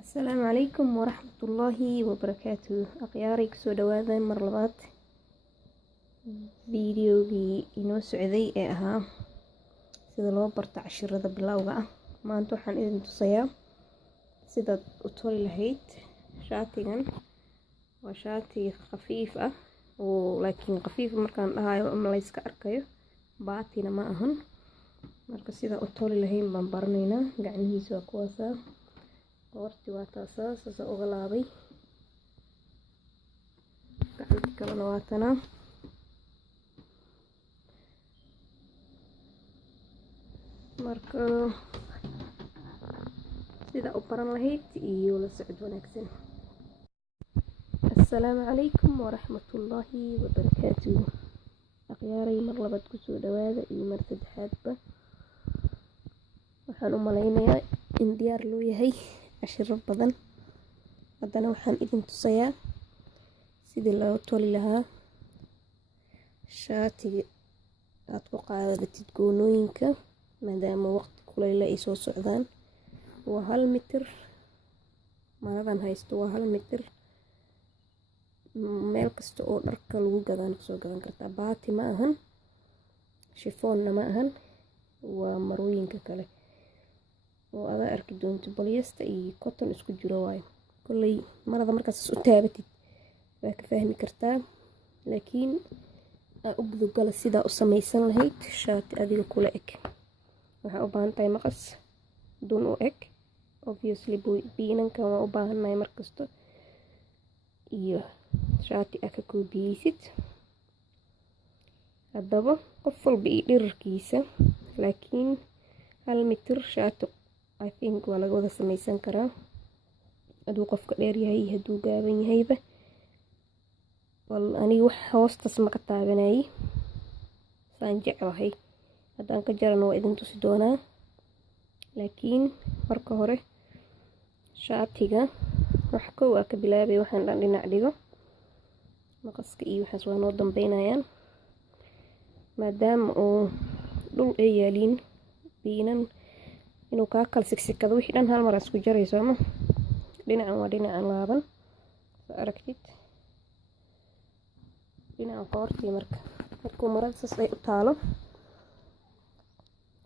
السلام عليكم ورحمة الله وبركاته. أخياري كسو دواذا مرلبات فيديوغي إنو سعودي أها سيدا لو برتا عشرة بلاوغا ما انتو حان إذن تصيا سيدا أطولي لهيت شاتيغان وشاتي خفيفة ولكن خفيفة مركان لها ملايسك أركيو باتينا ما أهن مركا سيدا أطولي لهين بانبارنينا قعنيه سوا كواسا qoorti waa taasaa sasa uga laabay gacanta kalena waa tanaa marka sida u baran lahayd iyo la socod wanaagsan. Assalaamu calaykum waraxmatullaahi wabarakaatuh. Akhyaaray mar labaad kusoo dhawaada iyo mar saddexaadba waxaan u malaynayaa in diyaar loo yahay cashiro badan. haddana waxaan idin tusayaa sidii loo toli lahaa shaatiga aad ku qaadatid goonooyinka maadaama waqti kulayla ay soo socdaan. waa 1 mitir maradan haysto waa 1 mitir. meel kasta oo dharka lagu gadaan kusoo gadan kartaa. baati ma ahan, shifoonna ma ahan, waa marooyinka kale oo ada arki doonto polyester iyo cotton isku jiro waayo. kullay marada markaas u taabatid waa ka fahmi kartaa, laakiin u gudugala sida u samaysan lahayd shaati adiga kula eg. waxaa u baahan tahay maqas dun u eg, obviously biinankan waa u baahannahay markasto, iyo shaati aka koobiyeysid. haddaba qof walba iyo dhirarkiisa, laakiin 1 mitir shaati I think waa laga wada samaysan karaa hadduu qofka dheer yahay hadduu gaaban yahayba. aniga wax hoostas ma ka taabanayay saan jeclahay. haddaan ka jarana waa idin tusi doonaa, laakiin marka hore shaatiga wax kow aa ka bilaabay waxaan dhan dhinac dhigo. maqaska iyo waxaas waa noo dambeynayaan maadaama oo dhul ay yaaliin biinan inuu kaa kala sigsikado wixii dhan hal mar isku jarayso ama dhinacan waa dhinacan laaban soo aragtid. dhinacan qoortii markuu marada saas ay u taalo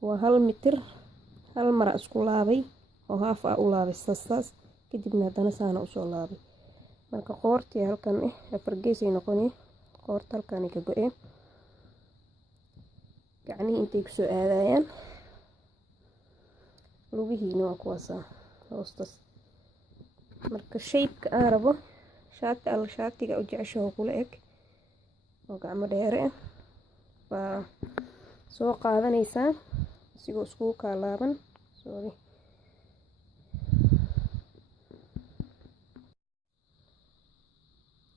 waa 1 mitir 1 mara isku laabay oo haaf u laabay saas kadibna haddana saana usoo laabay. marka qoortii halkan afar gees ay noqonay. qoorta halkan ka go'een, gacnihi intay ku soo aadayaan, lugihiina waa kuwaasa hoostas. marka shape-ka aan rabo shaatiga u jeceshaho kula eg oo gacmo dheere baa soo qaadanaysaa isigoo iskugu kaalaaban.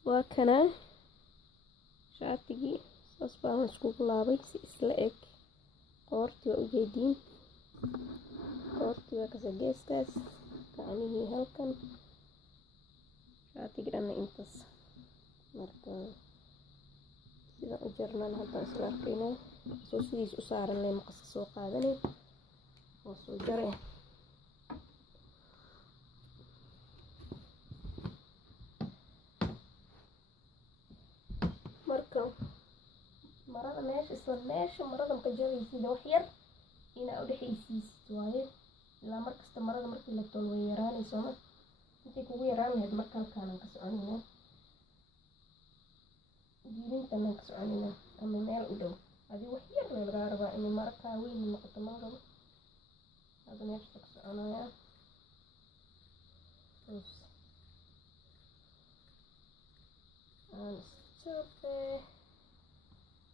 waa kana shaatigii saas baan iskugu laabay si isla eg. qoortii waa ujeediin, qoortii waa kasa geeskaas, gacmihii halkan, shaatiga dhanna intaas. marka sida u jarnaan haddaan isla arkaynaa soo sidiis u saaran leh maqaska soo qaadanay oo soo jaray. marka marada meesha marada ka jaraysid wax yar inaa u dhexaysiisid waaye. ilaa markasta marada markii la tolo way yaraanayso ma intay kugu yaraan lahayd marka halkaan ka soconaynaa diirintan ka soconaynaa ama meel u dhow. adii wax yar laga rabaa in markaa weyn noqoto ma rabo. hadda meesha ka soconayaa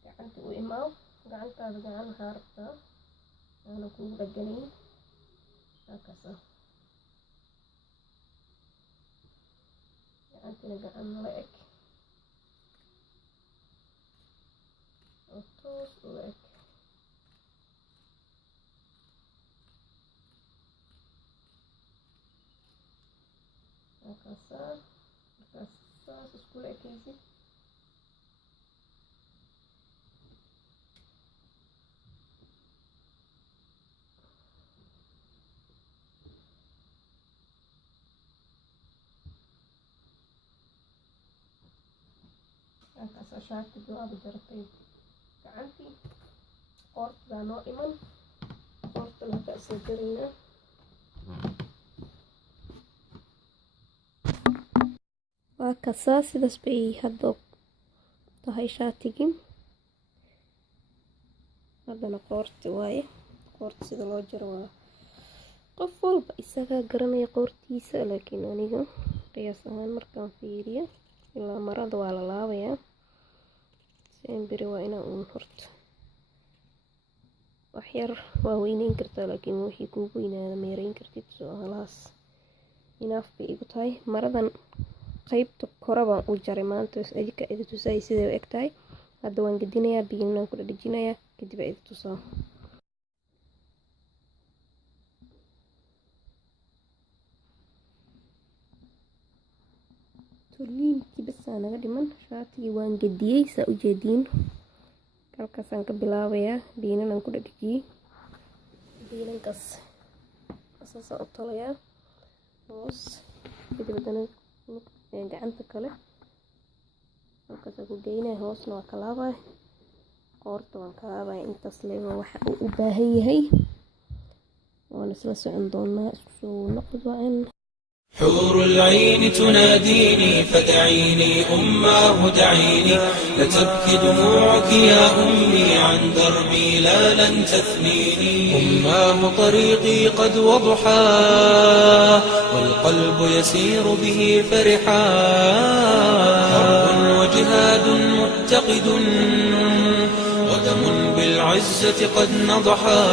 gacanta u imaaw. gacantaada gacan waxaa rabtaa aana kugu dhaganayn هكذا عندنا قاعد نلاقي toos u eg markaas saas iskula ekaysid markaas shaarkii waaba jaratay gacantii qoorta baa noo dhiman qoortana halkaa isla jaraynaa waa kasaa sidaas bay hadda tahay shaatigii haddana qoorti waaye qoorta sida loo jaro waa qof walba isagaa garanaya qoortiisa laakiin aniga qiyaas ahaan markaan fiiriyo ilaa marada waa la laabayaa semberi waa inaa uun horto waxyar waa weyneyn kartaa laakiin wixii kuugu weynaada meereyn kartid soo halaas inaaf bay igu tahay maradan qaybta kore baan u jaray maanta idinka idi tusay siday u eg tahay hadda waan gedinayaa biyinan ku dhadhajinayaa kadib idi tusaa toliinkii basaa naga dhiman shaatigii waan gediyey saa u jeediin halkaasaan ka bilaabayaa biinanan ku dhadhajiyey biinankaas saasaan u tolayaa hoos kadib haddana gacanta kale halkaasaan ku geynaya hoosna waa ka laabaya qoorta waan ka laabaya intaas leeba waxa uu u baahan yahay waan isla socon doonaa isku soo noqod waa in حور العين تناديني فدعيني أماه دعيني لتبكي دموعك يا أمي عن دربي لا لن تثنيني أماه طريقي قد وضحى والقلب يسير به فرحا حرب وجهاد متقد ودم بالعزة قد نضحا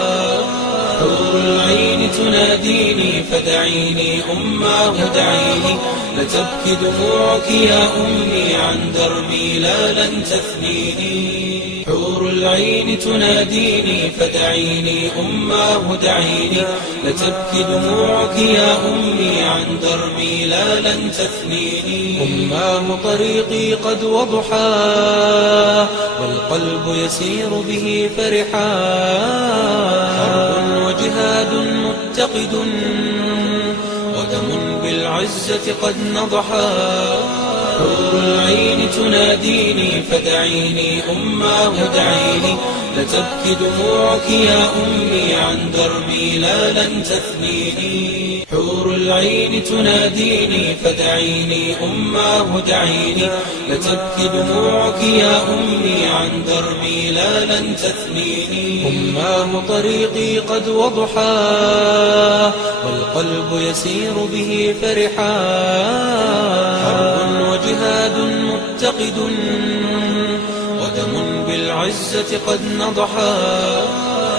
حور العين تناديني فدعيني أماه دعيني لتبكي دموعك يا أمي عن دربي لا لن تثنيني حور العين تناديني فدعيني أماه دعيني لتبكي دموعك يا أمي عن دربي لا لن تثنيني أماه طريقي قد وضحى والقلب يسير به فرحا حرب وجهاد متقد ودم بالعزة قد نضحا حور العين تناديني فدعيني أماه دعيني لتبكي دموعك يا أمي عن دربي لا لن تثنيني حور العين تناديني فدعيني أماه دعيني لتبكي دموعك يا أمي عن دربي لا لن تثنيني أماه طريقي قد وضحى والقلب يسير به فرحا حرب وجهاد متقد ودم بالعزة قد نضحا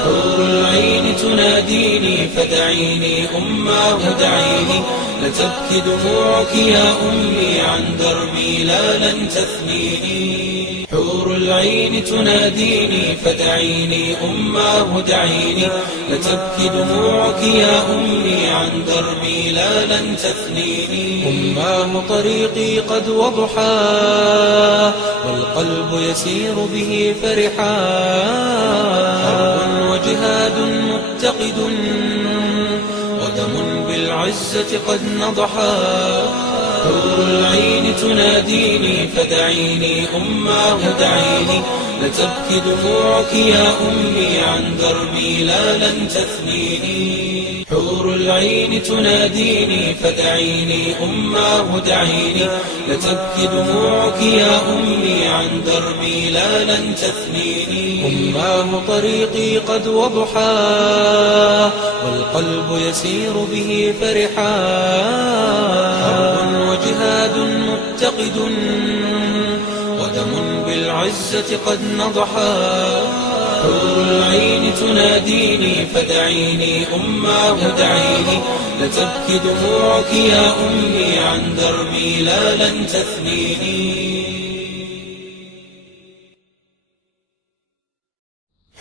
حور العين تناديني فدعيني أماه دعيني لتبكي دموعك يا أمي عن دربي لا لن تثنيني حور العين تناديني فدعيني أماه دعيني لتبكي دموعك يا أمي عن دربي لا لن تثنيني أماه طريقي قد وضحى والقلب يسير به فرحا حرب وجهاد متقد ودم بالعزة قد نضحا حور العين تناديني فدعيني أماه دعيني لتبكي دموعك يا أمي عن دربي لا لن تثنيني حور العين تناديني فدعيني أماه دعيني لتبكي دموعك يا أمي عن دربي لا لن تثنيني أماه طريقي قد وضحى والقلب يسير به فرحا حرب وجهاد متقد ودم بالعزة قد نضحا حور العين تناديني فدعيني أماه دعيني لتبكي دموعك يا أمي عن دربي لا لن تثنيني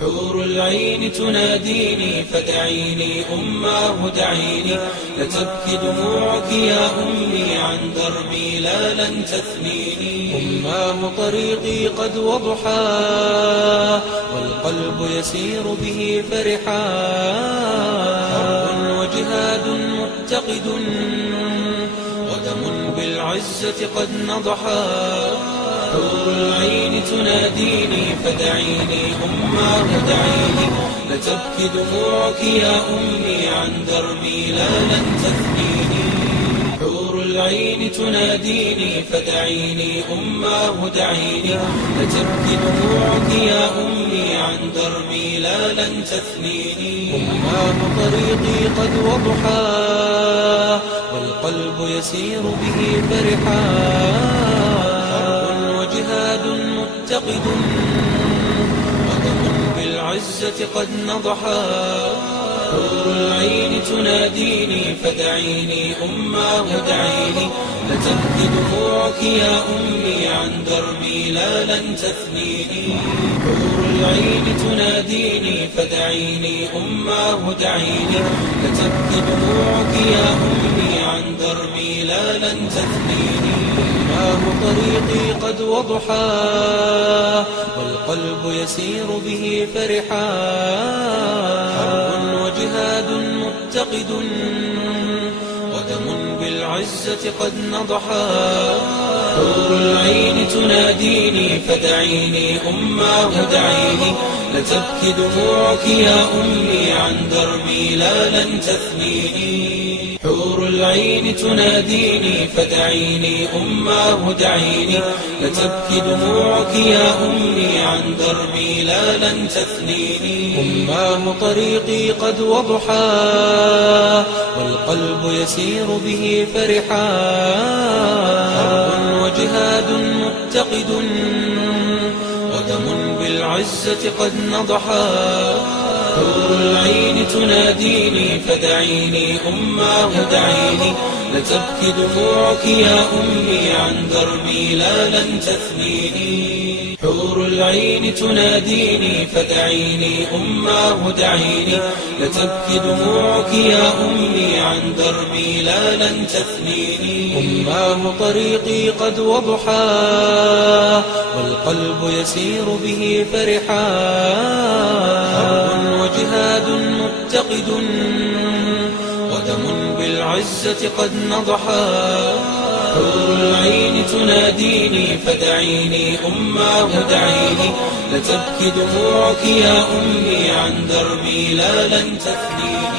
حور العين تناديني فدعيني أماه دعيني، لتبكي دموعك يا أمي عن دربي لا لن تثنيني. أماه طريقي قد وضحى والقلب يسير به فرحا، حرب وجهاد متقد ودم بالعزة قد نضحا. حور العين تناديني فدعيني أماه دعيني، لتبكي دموعك يا أمي عن دربي لا لن تثنيني. حور العين تناديني فدعيني أماه دعيني، لتبكي دموعك يا أمي عن دربي لا لن تثنيني. أماه طريقي قد وضحى والقلب يسير به فرحا، جهاد متقد ودم بالعزة قد نضحا. حور العين تناديني فدعيني أماه دعيني، لتبكي دموعك يا أمي عن دربي لا لن تثنيني. حور العين تناديني فدعيني أماه دعيني، لتبكي دموعك يا أمي عن دربي لا لن تثنيني. أماه طريقي قد وضحى والقلب يسير به فرحا، حرب وجهاد متقد ودم بالعزة قد نضحا. حور العين تناديني فدعيني أماه دعيني، لتبكي دموعك يا أمي عن دربي لا لن تثنيني. حور العين تناديني فدعيني أماه دعيني، لتبكي دموعك يا أمي عن دربي لا لن تثنيني. أماه طريقي قد وضحى والقلب يسير به فرحا، حرب وجهاد متقد ودم بالعزة قد نضحا. حور العين تناديني فدعيني أماه دعيني، لتبكي دموعك يا أمي عن دربي لا لن تثنيني. حور العين تناديني فدعيني أماه دعيني، لتبكي دموعك يا أمي عن دربي لا لن تثنيني. أماه طريقي قد وضحى والقلب يسير به فرحا، حرب وجهاد متقد ودم بالعزة قد نضحا. حور العين تناديني فدعيني أماه دعيني، لتبكي دموعك يا أمي عن دربي لا لن تثنيني.